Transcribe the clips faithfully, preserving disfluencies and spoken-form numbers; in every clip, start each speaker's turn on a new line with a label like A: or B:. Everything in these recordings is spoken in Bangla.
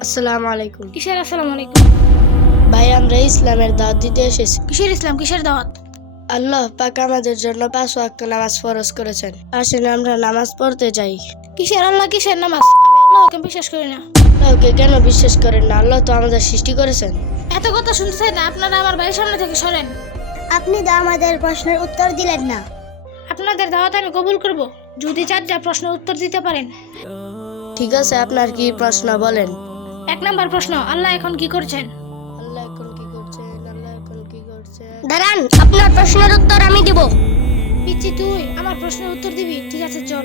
A: আসসালামু আলাইকুম।
B: কিসের আসসালামু আলাইকুম?
A: ভাই আমরা ইসলামের দাওয়াত দিতে এসেছি।
B: কিসের ইসলাম, কিসের দাওয়াত?
A: আল্লাহ পাক আমাদের জন্য পাঁচ ওয়াক্ত নামাজ ফরজ করেছেন। আসেন আমরা নামাজ পড়তে যাই।
B: কিসের আল্লাহ, কিসের নামাজ? আমি আল্লাহকে বিশ্বাস করি না।
A: আল্লাহকে কেন বিশ্বাস করেন না? আল্লাহ তো আমাদের সৃষ্টি করেছেন।
B: এত কথা শুনতে চাই না, আপনারা আমার বাড়ির সামনে থেকে সরেন।
C: আপনি তো আমাদের প্রশ্নের উত্তর দিলেন না।
B: আপনাদের দাওয়াত আমি কবুল করব যদি চারটা প্রশ্নের উত্তর দিতে পারেন।
A: ঠিক আছে, আপনার কি প্রশ্ন বলেন।
B: এক নম্বর প্রশ্ন, আল্লাহ এখন কি করছেন?
A: আল্লাহ এখন কি করছেন? আল্লাহ এখন কি করছেন?
C: দাঁড়ান, আপনার প্রশ্নের উত্তর আমি দিব।
B: পিচ্ছি তুই আমার প্রশ্নের উত্তর দিবি? ঠিক আছে চল।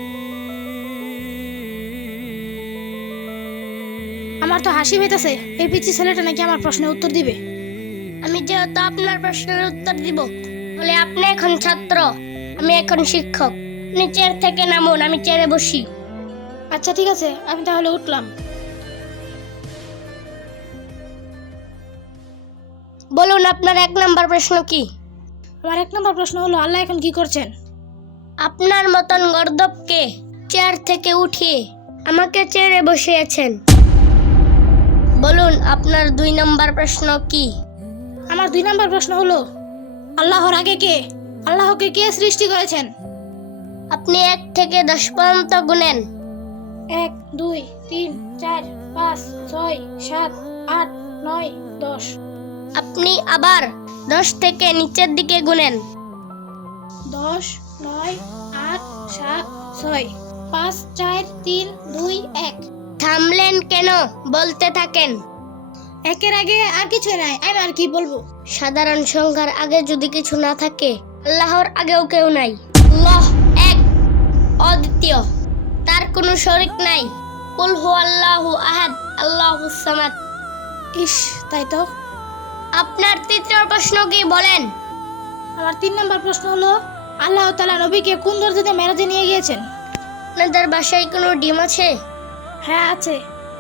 B: আমার তো হাসি পেতেছে, এই পিচ্ছি ছেলেটা নাকি আমার প্রশ্নের উত্তর দিবে।
C: আমি যেহেতু আপনার প্রশ্নের উত্তর দিব, বলে আপনি এখন ছাত্র, আমি এখন শিক্ষক। আপনি চেয়ার থেকে নামুন, আমি চেয়ারে বসি।
B: আচ্ছা ঠিক আছে, আমি তাহলে উঠলাম।
C: বলুন আপনার এক নম্বর প্রশ্ন কি?
B: আমার এক নম্বর প্রশ্ন হলো, আল্লাহ এখন কি করছেন?
C: আপনার মতন গর্দভকে চেয়ার থেকে উঠিয়ে আমাকে চেয়ারে বসিয়েছেন। বলুন আপনার দুই নম্বর প্রশ্ন কি?
B: আমার দুই নম্বর প্রশ্ন হলো, আল্লাহর আগে কে? আল্লাহকে কে সৃষ্টি করেছেন?
C: আপনি এক থেকে দশ পর্যন্ত গুনেন।
B: এক, দুই, তিন, চার, পাঁচ, ছয়, সাত, আট, নয়, দশ।
C: আপনি আবার দশ থেকে নিচের দিকে গুনেন।
B: দশ, নয়, আট, সাত, ছয়, পাঁচ, চার, তিন, দুই, এক।
C: থামলেন কেন? বলতে থাকেন।
B: একের আগে আর কিছু নাই, আমি আর কি বলবো?
C: সাধারণ সংখ্যার আগে যদি কিছু না থাকে, আল্লাহর আগেও কেউ নাই। আল্লাহ এক, অদ্বিতীয়, তার কোনো শরীক নাই। কুল হুয়াল্লাহু আহাদ, আল্লাহুস সামাদ।
B: ইস, তাই তো।
C: আপনার তৃতীয় প্রশ্ন কি বলেন?
B: আমার তিন নম্বর প্রশ্ন হলো, আল্লাহ তাআলা নবীকে কোন দরজাতে মেরাজে নিয়ে গিয়েছেন?
C: আপনাদের বাসায় কোনো ডিম আছে?
B: হ্যাঁ আছে।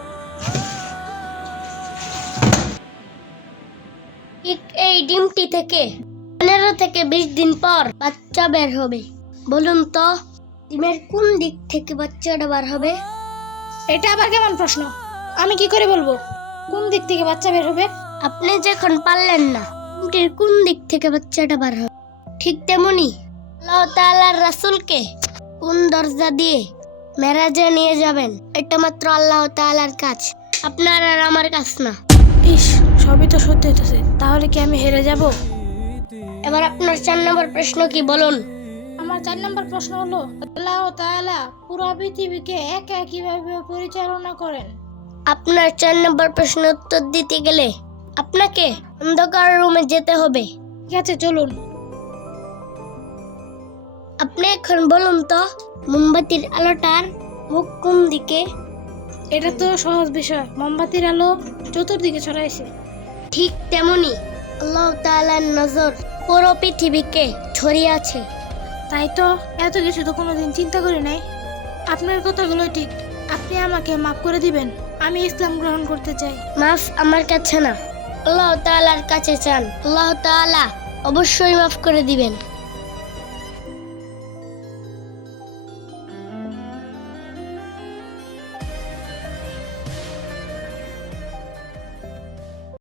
C: ঠিক এই ডিমটি থেকে পনেরো থেকে বিশ দিন পর বাচ্চা বের হবে। বলুন তো ডিমের কোন দিক থেকে বাচ্চাটা বের হবে?
B: এটা আবার কেমন প্রশ্ন? আমি কি করে বলবো কোন দিক থেকে বাচ্চা বের হবে?
C: আপনি যখন পারলেন না ডিমটির কোন দিক থেকে বাচ্চাটা বের হবে, ঠিক তেমনি আল্লাহ তাআলার রাসূলকে কোন দরজা দিয়ে মেরাজে নিয়ে যাবেন, এটা মাত্র আল্লাহ তাআলার কাজ, আপনার আর আমার কাজ না।
B: ইস, সবই তো সত্যি হইতেছে, তাহলে কি আমি হেরে যাব?
C: এবার আপনার চার নম্বর প্রশ্ন কি বলুন?
B: আমার চার নম্বর প্রশ্ন হলো, আল্লাহ তাআলা পুরো পৃথিবীকে একা কিভাবে পরিচালনা করেন?
C: আপনার চার নম্বর প্রশ্ন উত্তর দিতে গেলে আপনাকে অন্ধকার রুমে যেতে হবে।
B: ঠিক আছে চলুন।
C: আপনি এখন বলুন তো মোমবাতির আলোটার মুখ কোন দিকে?
B: এটা তো সহজ বিষয়, মোমবাতির আলো চতুর্দিকে ছড়াইছে।
C: ঠিক তেমনি আল্লাহ তাআলার নজর পুরো পৃথিবীকে ছড়িয়ে আছে।
B: তাই তো, এত কিছু তো কোনোদিন চিন্তা করি নাই। আপনার কথাগুলো ঠিক, আপনি আমাকে মাফ করে দিবেন, আমি ইসলাম গ্রহণ করতে চাই।
C: মাফ আমার কাছে না, আল্লাহ তাআলার কাছে চান, আল্লাহ তাআলা অবশ্যই মাফ করে দিবেন।